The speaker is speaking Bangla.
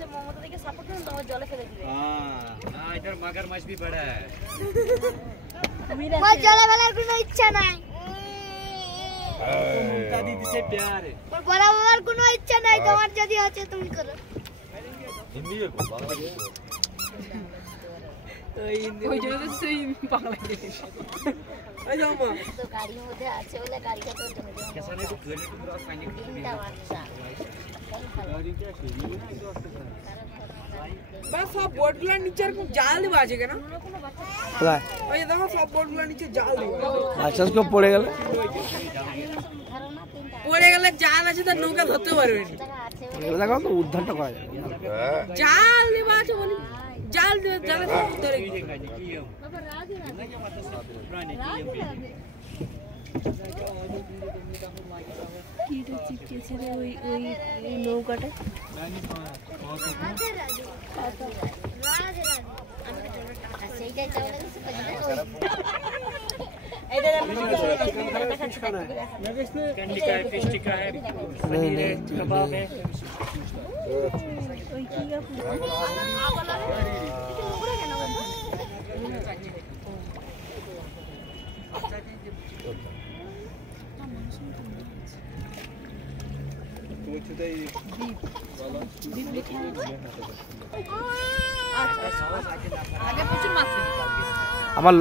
से ममता देखिए सपोर्ट करें तो जले फेले दिए हां ना इधर मगरमच्छ भी बड़ा है मैं जले वाला কোনো ইচ্ছা নাই ममता दीदी से प्यार है और बड़ा बाবার কোনো ইচ্ছা নাই তোমার যদি আছে তুমি করো हिंदी है को बांग्ला ওই জন্য তো সেই বাংলা এই যাও মা তো গাড়ির মধ্যে আছে বলে গাড়িটা তো জমে যাবে कैसा नहीं तो घर में पूरा खाने को তিনটা বাচ্চা गाड़ी क्या खेली বাস সব বোর্ডগুলোর নিচে এরকম জাল দেওয়া আছে কেন কোথায় ওই দেখো সব বোর্ডগুলোর নিচে জাল দেওয়া আচ্ছা কেউ পড়ে গেল পড়ে গেলে জাল আছে তো নৌকা ধরতে পারবে না এগুলো দেখো তো উদ্ধারটা করা যাবে জাল দেওয়া আছে বলি জাল দেওয়া জাল ধরে বাবা রাজি রাজি কিটা চিপকেছে রে ওই নৌকাটা সেইটাই চাওয়া कैंडी का है फिश टिक्का है पनीर है कबाब है ওই কি আগে প্রচুর মাছ আমার